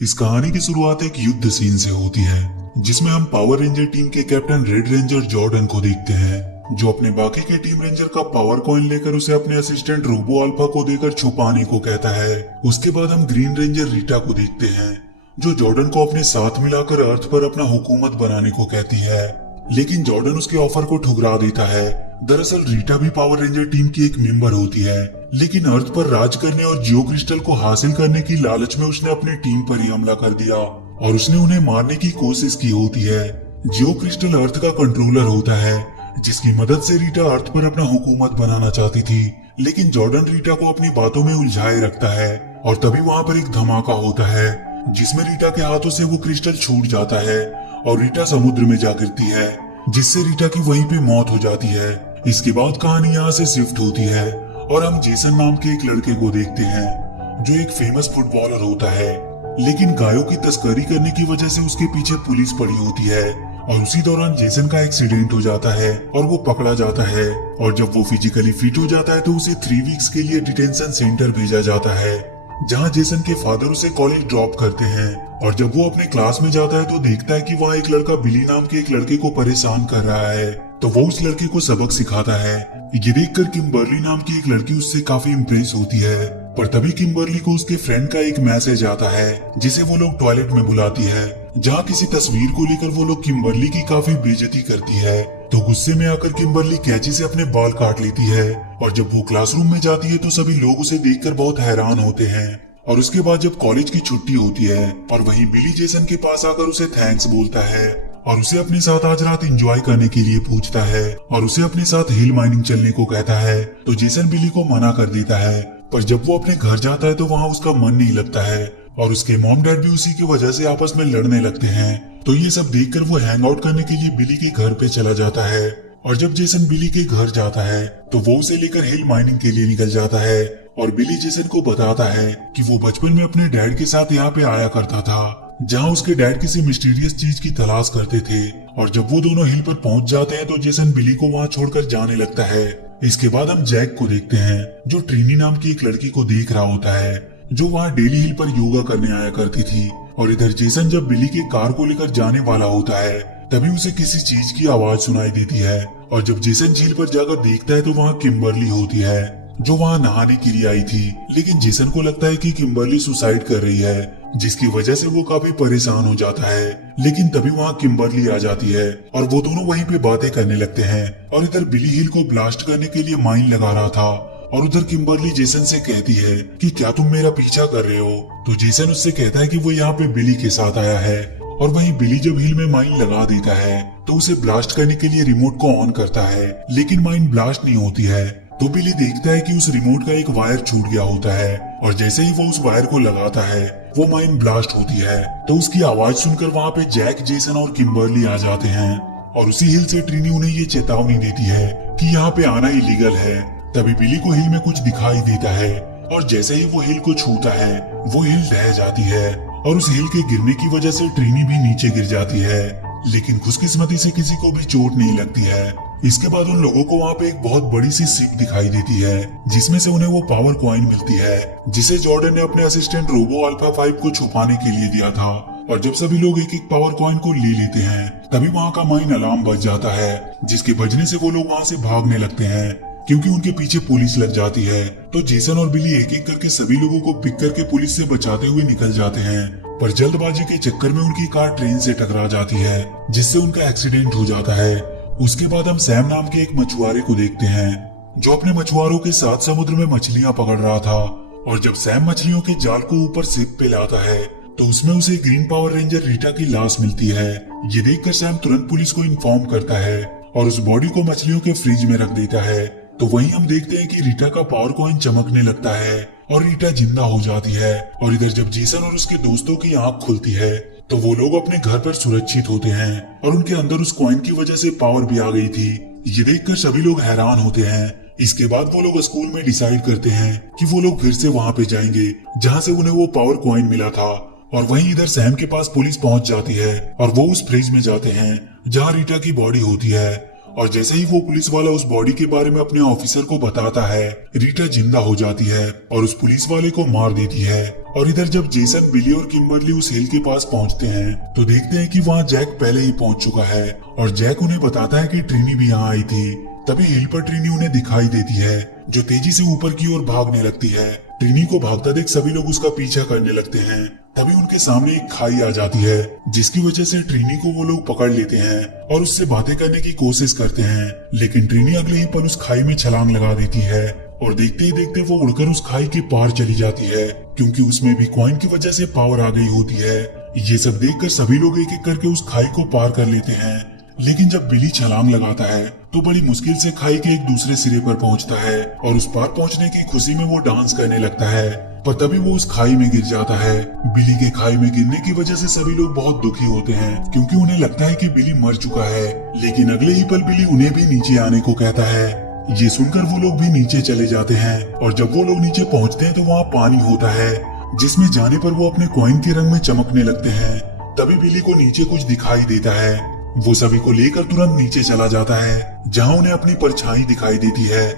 इस कहानी की शुरुआत एक युद्ध सीन से होती है जिसमें हम पावर रेंजर टीम के कैप्टन रेड रेंजर जॉर्डन को देखते हैं जो अपने बाकी के टीम रेंजर का पावर कॉइन लेकर उसे अपने असिस्टेंट रोबो अल्फा को देकर छुपाने को कहता है। उसके बाद हम ग्रीन रेंजर रीटा को देखते हैं जो जॉर्डन को अपने साथ मिलाकर अर्थ पर अपना हुकूमत बनाने को कहती है, लेकिन जॉर्डन उसके ऑफर को ठुकरा देता है। दरअसल रीटा भी पावर रेंजर टीम की एक मेंबर होती है, लेकिन अर्थ पर राज करने और जियो क्रिस्टल को हासिल करने की लालच में उसने अपनी टीम पर ही हमला कर दिया और उसने उन्हें मारने की कोशिश की होती है। जियो क्रिस्टल अर्थ का कंट्रोलर होता है जिसकी मदद से रीटा अर्थ पर अपना हुकूमत बनाना चाहती थी, लेकिन जॉर्डन रीटा को अपनी बातों में उलझाए रखता है और तभी वहाँ पर एक धमाका होता है जिसमें रीटा के हाथों से वो क्रिस्टल छूट जाता है और रीटा समुद्र में जा गिरती है, जिससे रीटा की वहीं पे मौत हो जाती है। इसके बाद कहानी यहाँ से शिफ्ट होती है और हम जेसन नाम के एक लड़के को देखते हैं जो एक फेमस फुटबॉलर होता है, लेकिन गायों की तस्करी करने की वजह से उसके पीछे पुलिस पड़ी होती है और उसी दौरान जेसन का एक्सीडेंट हो जाता है और वो पकड़ा जाता है और जब वो फिजिकली फिट हो जाता है तो उसे 3 वीक्स के लिए डिटेंशन सेंटर भेजा जाता है जहाँ जेसन के फादर उसे कॉलेज ड्रॉप करते हैं। और जब वो अपने क्लास में जाता है तो देखता है कि वहाँ एक लड़का बिली नाम के एक लड़के को परेशान कर रहा है, तो वो उस लड़के को सबक सिखाता है। ये देखकर किम्बर्ली नाम की एक लड़की उससे काफी इम्प्रेस होती है, पर तभी किम्बर्ली को उसके फ्रेंड का एक मैसेज आता है जिसे वो लोग टॉयलेट में बुलाती है, जहाँ किसी तस्वीर को लेकर वो लोग किम्बर्ली की काफी बेइज्जती करती है। तो गुस्से में आकर किम्बर्ली कैंची से अपने बाल काट लेती है और जब वो क्लासरूम में जाती है तो सभी लोग उसे देखकर बहुत हैरान होते हैं। और उसके बाद जब कॉलेज की छुट्टी होती है और वहीं बिली जेसन के पास आकर उसे थैंक्स बोलता है और उसे अपने साथ आज रात एंजॉय करने के लिए पूछता है और उसे अपने साथ हिल माइनिंग चलने को कहता है, तो जेसन बिली को मना कर देता है। पर जब वो अपने घर जाता है तो वहाँ उसका मन नहीं लगता है और उसके मॉम डैड भी उसी की वजह से आपस में लड़ने लगते हैं। तो ये सब देखकर वो हैंग आउट करने के लिए बिली के घर पे चला जाता है और जब जेसन बिली के घर जाता है तो वो उसे लेकर हिल माइनिंग के लिए निकल जाता है और बिली जेसन को बताता है कि वो बचपन में अपने डैड के साथ यहाँ पे आया करता था, जहाँ उसके डैड किसी मिस्टीरियस चीज की तलाश करते थे। और जब वो दोनों हिल पर पहुंच जाते हैं तो जेसन बिली को वहाँ छोड़कर जाने लगता है। इसके बाद हम जैक को देखते हैं जो ट्रीनी नाम की एक लड़की को देख रहा होता है जो वहाँ डेली हिल पर योगा करने आया करती थी। और इधर जेसन जब बिली के कार को लेकर जाने वाला होता है तभी उसे किसी चीज की आवाज सुनाई देती है और जब जेसन झील पर जाकर देखता है तो वहाँ किम्बर्ली होती है जो वहाँ नहाने के लिए आई थी, लेकिन जेसन को लगता है कि किम्बर्ली सुसाइड कर रही है जिसकी वजह से वो काफी परेशान हो जाता है। लेकिन तभी वहाँ किम्बर्ली आ जाती है और वो दोनों वहीं पे बातें करने लगते हैं और इधर बिली हिल को ब्लास्ट करने के लिए माइन लगा रहा था और उधर किम्बर्ली जेसन से कहती है कि क्या तुम मेरा पीछा कर रहे हो, तो जेसन उससे कहता है कि वो यहाँ पे बिली के साथ आया है। और वहीं बिली जब हिल में माइन लगा देता है तो उसे ब्लास्ट करने के लिए रिमोट को ऑन करता है, लेकिन माइन ब्लास्ट नहीं होती है। तो बिली देखता है कि उस रिमोट का एक वायर छूट गया होता है और जैसे ही वो उस वायर को लगाता है वो माइन ब्लास्ट होती है। तो उसकी आवाज सुनकर वहाँ पे जैक, जेसन और किम्बर्ली आ जाते हैं और उसी हिल से ट्रीनी उन्हें ये चेतावनी देती है कि यहाँ पे आना इलीगल है। तभी बिली को हिल में कुछ दिखाई देता है और जैसे ही वो हिल को छूता है वो हिल ढह जाती है और उस हिल के गिरने की वजह से ट्रीनी भी नीचे गिर जाती है, लेकिन खुशकिस्मती से किसी को भी चोट नहीं लगती है। इसके बाद उन लोगों को वहाँ पे एक बहुत बड़ी सी शिप दिखाई देती है जिसमें से उन्हें वो पावर कॉइन मिलती है जिसे जॉर्डन ने अपने असिस्टेंट रोबो अल्फा 5 को छुपाने के लिए दिया था। और जब सभी लोग एक एक पावर कॉइन को ले लेते हैं तभी वहाँ का माइन अलार्म बज जाता है जिसके बजने से वो लोग वहाँ से भागने लगते हैं क्योंकि उनके पीछे पुलिस लग जाती है। तो जेसन और बिली एक एक करके सभी लोगों को पिक करके पुलिस से बचाते हुए निकल जाते हैं, पर जल्दबाजी के चक्कर में उनकी कार ट्रेन से टकरा जाती है जिससे उनका एक्सीडेंट हो जाता है। उसके बाद हम सैम नाम के एक मछुआरे को देखते हैं जो अपने मछुआरों के साथ समुद्र में मछलियां पकड़ रहा था और जब सैम मछलियों के जाल को ऊपर शिप पे लाता है तो उसमें उसे ग्रीन पावर रेंजर रीटा की लाश मिलती है। ये देखकर सैम तुरंत पुलिस को इन्फॉर्म करता है और उस बॉडी को मछलियों के फ्रिज में रख देता है। तो वहीं हम देखते हैं कि रीटा का पावर कॉइन चमकने लगता है और रीटा जिंदा हो जाती है। और इधर जब जेसन और उसके दोस्तों की आंख खुलती है तो वो लोग अपने घर पर सुरक्षित होते हैं और उनके अंदर उस कॉइन की वजह से पावर भी आ गई थी। ये देखकर सभी लोग हैरान होते हैं। इसके बाद वो लोग स्कूल में डिसाइड करते हैं कि वो लोग फिर से वहाँ पे जाएंगे जहाँ से उन्हें वो पावर कॉइन मिला था। और वहीं इधर सैम के पास पुलिस पहुंच जाती है और वो उस फ्रिज में जाते हैं जहाँ रीटा की बॉडी होती है और जैसे ही वो पुलिस वाला उस बॉडी के बारे में अपने ऑफिसर को बताता है रीटा जिंदा हो जाती है और उस पुलिस वाले को मार देती है और इधर जब जेसन, बिली और किम्बरली उस हिल के पास पहुंचते हैं तो देखते हैं कि वहाँ जैक पहले ही पहुंच चुका है और जैक उन्हें बताता है कि ट्रिनी भी यहाँ आई थी। तभी हिल पर ट्रिनी उन्हें दिखाई देती है जो तेजी से ऊपर की ओर भागने लगती है। ट्रिनी को भागता देख सभी लोग उसका पीछा करने लगते हैं। तभी उनके सामने एक खाई आ जाती है जिसकी वजह से ट्रिनी को वो लोग पकड़ लेते हैं और उससे बातें करने की कोशिश करते हैं, लेकिन ट्रिनी अगले ही पल उस खाई में छलांग लगा देती है और देखते ही देखते वो उड़कर उस खाई के पार चली जाती है क्योंकि उसमें भी कॉइन की वजह से पावर आ गई होती है। ये सब देखकर सभी लोग एक एक करके उस खाई को पार कर लेते हैं, लेकिन जब बिली छलांग लगाता है तो बड़ी मुश्किल से खाई के एक दूसरे सिरे पर पहुंचता है और उस पार पहुंचने की खुशी में वो डांस करने लगता है, पर तभी वो उस खाई में गिर जाता है। बिली के खाई में गिरने की वजह से सभी लोग बहुत दुखी होते हैं क्योंकि उन्हें लगता है कि बिली मर चुका है, लेकिन अगले ही पल बिली उन्हें भी नीचे आने को कहता है। ये सुनकर वो लोग भी नीचे चले जाते हैं और जब वो लोग नीचे पहुंचते हैं तो वहाँ पानी होता है जिसमें जाने पर वो अपने कॉइन के रंग में चमकने लगते हैं। तभी बिली को नीचे कुछ दिखाई देता है, वो सभी को लेकर तुरंत नीचे चला जाता है जहाँ उन्हें अपनी परछाई दिखाई देती है।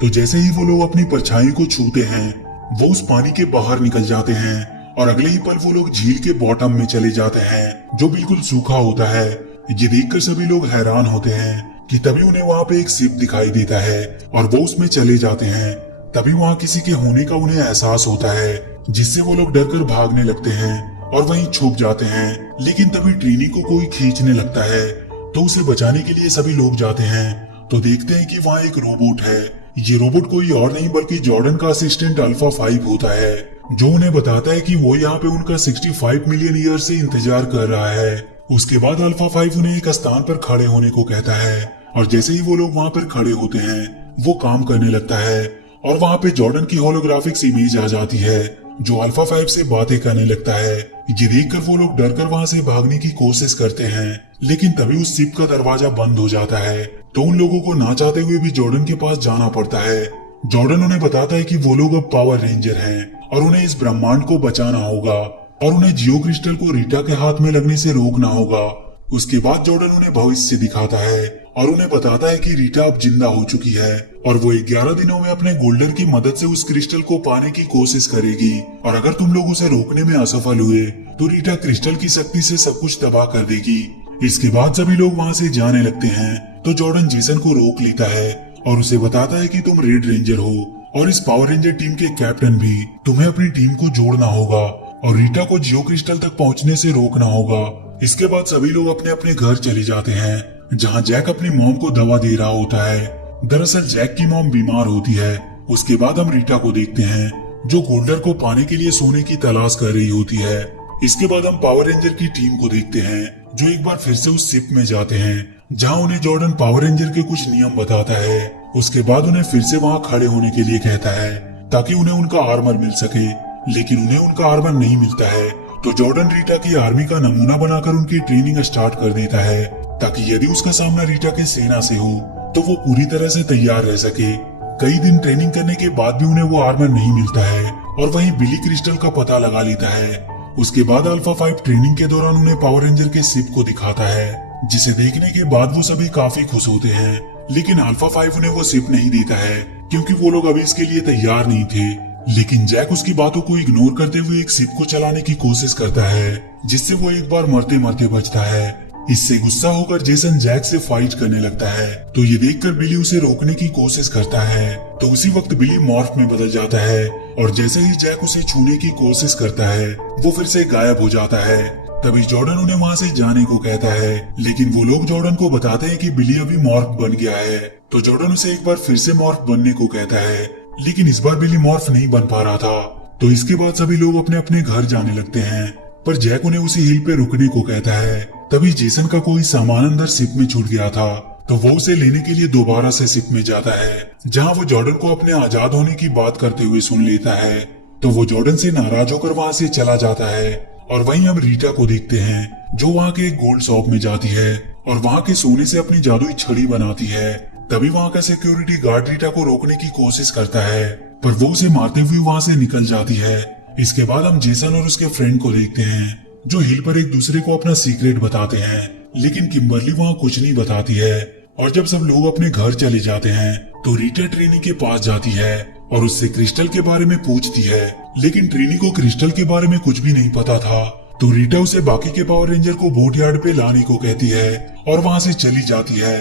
तो जैसे ही वो लोग अपनी परछाई को छूते हैं वो उस पानी के बाहर निकल जाते हैं और अगले ही पल वो लोग झील के बॉटम में चले जाते हैं जो बिल्कुल सूखा होता है। ये देखकर सभी लोग हैरान होते हैं कि तभी उन्हें वहाँ पे एक शिप दिखाई देता है और वो उसमें चले जाते हैं। तभी वहाँ किसी के होने का उन्हें एहसास होता है जिससे वो लोग डरकर भागने लगते हैं और वहीं छुप जाते हैं, लेकिन तभी ट्रिनी को कोई खींचने लगता है तो उसे बचाने के लिए सभी लोग जाते हैं तो देखते हैं कि वहाँ एक रोबोट है। ये रोबोट कोई और नहीं बल्कि जॉर्डन का असिस्टेंट अल्फा 5 होता है जो उन्हें बताता है कि वो यहाँ पे उनका 65 मिलियन ईयर से इंतजार कर रहा है। उसके बाद अल्फा 5 उन्हें एक स्थान पर खड़े होने को कहता है और जैसे ही वो लोग वहाँ पर खड़े होते हैं वो काम करने लगता है और वहाँ पे जॉर्डन की होलोग्राफिक्स इमेज आ जाती है जो अल्फा 5 से बातें करने लगता है। ये देखकर वो लोग डरकर वहाँ से भागने की कोशिश करते हैं, लेकिन तभी उस शिप का दरवाजा बंद हो जाता है तो उन लोगों को ना चाहते हुए भी जॉर्डन के पास जाना पड़ता है। जॉर्डन उन्हें बताता है कि वो लोग अब पावर रेंजर हैं और उन्हें इस ब्रह्मांड को बचाना होगा और उन्हें जियो क्रिस्टल को रीटा के हाथ में लगने से रोकना होगा। उसके बाद जॉर्डन उन्हें भविष्य दिखाता है और उन्हें बताता है कि रीटा अब जिंदा हो चुकी है और वो 11 दिनों में अपने गोल्डर की मदद से उस क्रिस्टल को पाने की कोशिश करेगी और अगर तुम लोग उसे रोकने में असफल हुए तो रीटा क्रिस्टल की शक्ति से सब कुछ तबाह कर देगी। इसके बाद सभी लोग वहाँ से जाने लगते हैं तो जॉर्डन जेसन को रोक लेता है और उसे बताता है कि तुम रेड रेंजर हो और इस पावर रेंजर टीम के कैप्टन भी, तुम्हें अपनी टीम को जोड़ना होगा और रीटा को जियो क्रिस्टल तक पहुँचने से रोकना होगा। इसके बाद सभी लोग अपने अपने घर चले जाते हैं जहाँ जैक अपनी मॉम को दवा दे रहा होता है। दरअसल जैक की मॉम बीमार होती है। उसके बाद हम रीटा को देखते हैं जो गोल्डर को पाने के लिए सोने की तलाश कर रही होती है। इसके बाद हम पावर रेंजर की टीम को देखते हैं जो एक बार फिर से उस शिप में जाते हैं जहाँ उन्हें जॉर्डन पावर रेंजर के कुछ नियम बताता है। उसके बाद उन्हें फिर से वहाँ खड़े होने के लिए कहता है ताकि उन्हें उनका आर्मर मिल सके, लेकिन उन्हें उनका आर्मर नहीं मिलता है तो जॉर्डन रीटा की आर्मी का नमूना बनाकर उनकी ट्रेनिंग स्टार्ट कर देता है ताकि यदि उसका सामना रीटा के सेना से हो तो वो पूरी तरह से तैयार रह सके। कई दिन ट्रेनिंग करने के बाद भी उन्हें वो आर्मर नहीं मिलता है और वहीं बिली क्रिस्टल का पता लगा लेता है। उसके बाद अल्फा 5 ट्रेनिंग के दौरान उन्हें पावर रेंजर के शिप को दिखाता है जिसे देखने के बाद वो सभी काफी खुश होते हैं, लेकिन अल्फा 5 उन्हें वो शिप नहीं देता है क्योंकि वो लोग अभी इसके लिए तैयार नहीं थे। लेकिन जैक उसकी बातों को इग्नोर करते हुए एक शिप को चलाने की कोशिश करता है जिससे वो एक बार मरते मरते बचता है। इससे गुस्सा होकर जेसन जैक से फाइट करने लगता है तो ये देखकर बिली उसे रोकने की कोशिश करता है तो उसी वक्त बिली मॉर्फ में बदल जाता है और जैसे ही जैक उसे छूने की कोशिश करता है वो फिर से गायब हो जाता है। तभी जॉर्डन उन्हें वहाँ से जाने को कहता है, लेकिन वो लोग जॉर्डन को बताते हैं कि बिली अभी मॉर्फ बन गया है तो जॉर्डन उसे एक बार फिर से मॉर्फ बनने को कहता है, लेकिन इस बार बिली मॉर्फ नहीं बन पा रहा था। तो इसके बाद सभी लोग अपने अपने घर जाने लगते हैं पर जैक उन्हें उसी हिल पे रुकने को कहता है। तभी जेसन का कोई सामान अंदर शिप में छूट गया था तो वो उसे लेने के लिए दोबारा से शिप में जाता है जहाँ वो जॉर्डन को अपने आजाद होने की बात करते हुए सुन लेता है तो वो जॉर्डन से नाराज होकर वहाँ से चला जाता है। और वहीं हम रीटा को देखते हैं जो वहाँ के एक गोल्ड शॉप में जाती है और वहाँ के सोने से अपनी जादुई छड़ी बनाती है। तभी वहाँ का सिक्योरिटी गार्ड रीटा को रोकने की कोशिश करता है पर वो उसे मारते हुए वहाँ से निकल जाती है। इसके बाद हम जेसन और उसके फ्रेंड को देखते हैं जो हिल पर एक दूसरे को अपना सीक्रेट बताते हैं, लेकिन किम्बरली वहाँ कुछ नहीं बताती है। और जब सब लोग अपने घर चले जाते हैं तो रीटा ट्रेनी के पास जाती है और उससे क्रिस्टल के बारे में पूछती है, लेकिन ट्रिनी को क्रिस्टल के बारे में कुछ भी नहीं पता था। तो रीटा उसे बाकी के पावर रेंजर को बोट यार्ड पे लाने को कहती है और वहाँ से चली जाती है।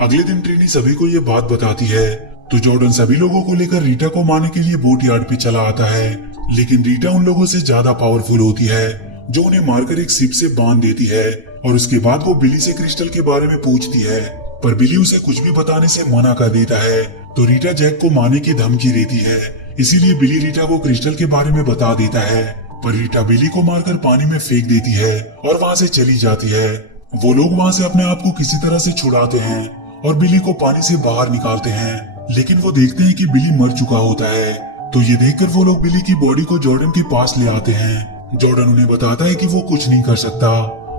अगले दिन ट्रिनी सभी को ये बात बताती है तो जॉर्डन सभी लोगों को लेकर रीटा को मारने के लिए बोट यार्ड पे चला आता है, लेकिन रीटा उन लोगों से ज्यादा पावरफुल होती है जो उन्हें मारकर एक शिप से बांध देती है। और उसके बाद वो बिली से क्रिस्टल के बारे में पूछती है, पर बिली उसे कुछ भी बताने से मना कर देता है। तो रीटा जैक को मारने की धमकी देती है, इसीलिए बिली रीटा को क्रिस्टल के बारे में बता देता है, पर रीटा बिली को मारकर पानी में फेंक देती है और वहाँ से चली जाती है। वो लोग वहाँ से अपने आप को किसी तरह से छुड़ाते हैं और बिली को पानी से बाहर निकालते हैं, लेकिन वो देखते हैं कि बिली मर चुका होता है। तो ये देखकर वो लोग बिली की बॉडी को जॉर्डन के पास ले आते हैं। जॉर्डन उन्हें बताता है कि वो कुछ नहीं कर सकता।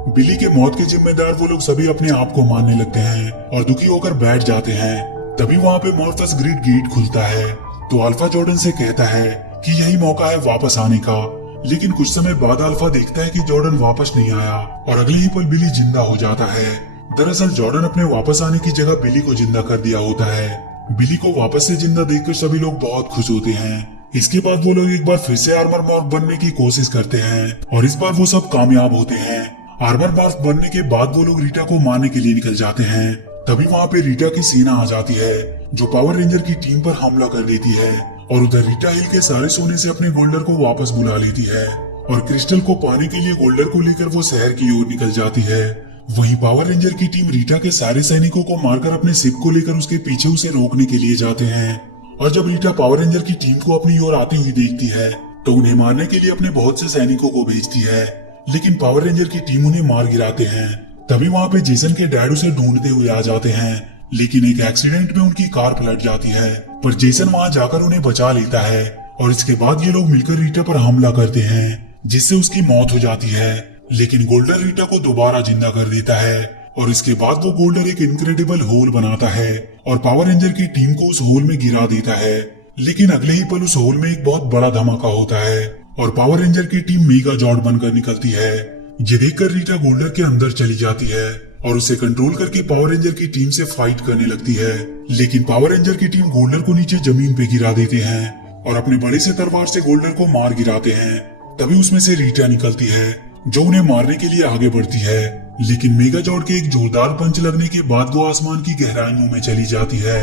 बिली के मौत के जिम्मेदार वो लोग सभी अपने आप को मानने लगते हैं और दुखी होकर बैठ जाते हैं। तभी वहाँ पे मॉर्फस ग्रिड गेट खुलता है तो अल्फा जॉर्डन से कहता है कि यही मौका है वापस आने का, लेकिन कुछ समय बाद अल्फा देखता है कि जॉर्डन वापस नहीं आया और अगले ही पल बिली जिंदा हो जाता है। दरअसल जॉर्डन अपने वापस आने की जगह बिली को जिंदा कर दिया होता है। बिली को वापस से जिंदा देखकर सभी लोग बहुत खुश होते हैं। इसके बाद वो लोग एक बार फिर से आर्मर मॉर्फ बनने की कोशिश करते हैं और इस बार वो सब कामयाब होते हैं। आर्मर मॉर्फ बनने के बाद वो लोग रीटा को मारने के लिए निकल जाते हैं। तभी वहाँ पे रीटा की सेना आ जाती है जो पावर रेंजर की टीम पर हमला कर देती है और उधर रीटा हिल के सारे सोने से अपने गोल्डर को वापस बुला लेती है और क्रिस्टल को पाने के लिए गोल्डर को लेकर वो शहर की ओर निकल जाती है। वहीं पावर रेंजर की टीम रीटा के सारे सैनिकों को मारकर अपने शिप को लेकर उसके पीछे उसे रोकने के लिए जाते हैं। और जब रीटा पावर रेंजर की टीम को अपनी ओर आती हुई देखती है तो उन्हें मारने के लिए अपने बहुत से सैनिकों को भेजती है, लेकिन पावर रेंजर की टीम उन्हें मार गिराते हैं। तभी वहाँ पे जेसन के डैड उसे ढूंढते हुए आ जाते हैं, लेकिन एक एक्सीडेंट में उनकी कार पलट जाती है, पर जेसन वहाँ जाकर उन्हें बचा लेता है और इसके बाद ये लोग मिलकर रीटा पर हमला करते हैं जिससे उसकी मौत हो जाती है। लेकिन गोल्डर रीटा को दोबारा जिंदा कर देता है और इसके बाद वो गोल्डर एक इनक्रेडिबल होल बनाता है और पावर रेंजर की टीम को उस होल में गिरा देता है। लेकिन अगले ही पल उस होल में एक बहुत बड़ा धमाका होता है और पावर रेंजर की टीम मेगा जॉर्ड बनकर निकलती है। ये देखकर रीटा गोल्डर के अंदर चली जाती है और उसे कंट्रोल करके पावर रेंजर की टीम से फाइट करने लगती है, लेकिन पावर रेंजर की टीम गोल्डर को नीचे जमीन पे गिरा देते हैं और अपने बड़े से तलवार से गोल्डर को मार गिराते हैं। तभी उसमें से रीटा निकलती है जो उन्हें मारने के लिए आगे बढ़ती है, लेकिन मेगा जॉर्ड के एक जोरदार पंच लगने के बाद वो आसमान की गहराइयों में चली जाती है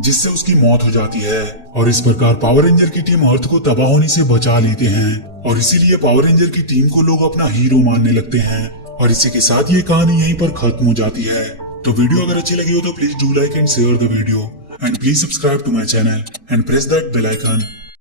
जिससे उसकी मौत हो जाती है। और इस प्रकार पावर रेंजर की टीम अर्थ को तबाह होने से बचा लेते हैं और इसीलिए पावर रेंजर की टीम को लोग अपना हीरो मानने लगते हैं। और इसी के साथ ये कहानी यहीं पर खत्म हो जाती है। तो वीडियो अगर अच्छी लगी हो तो please do like and share the video and please subscribe to my channel and press that bell icon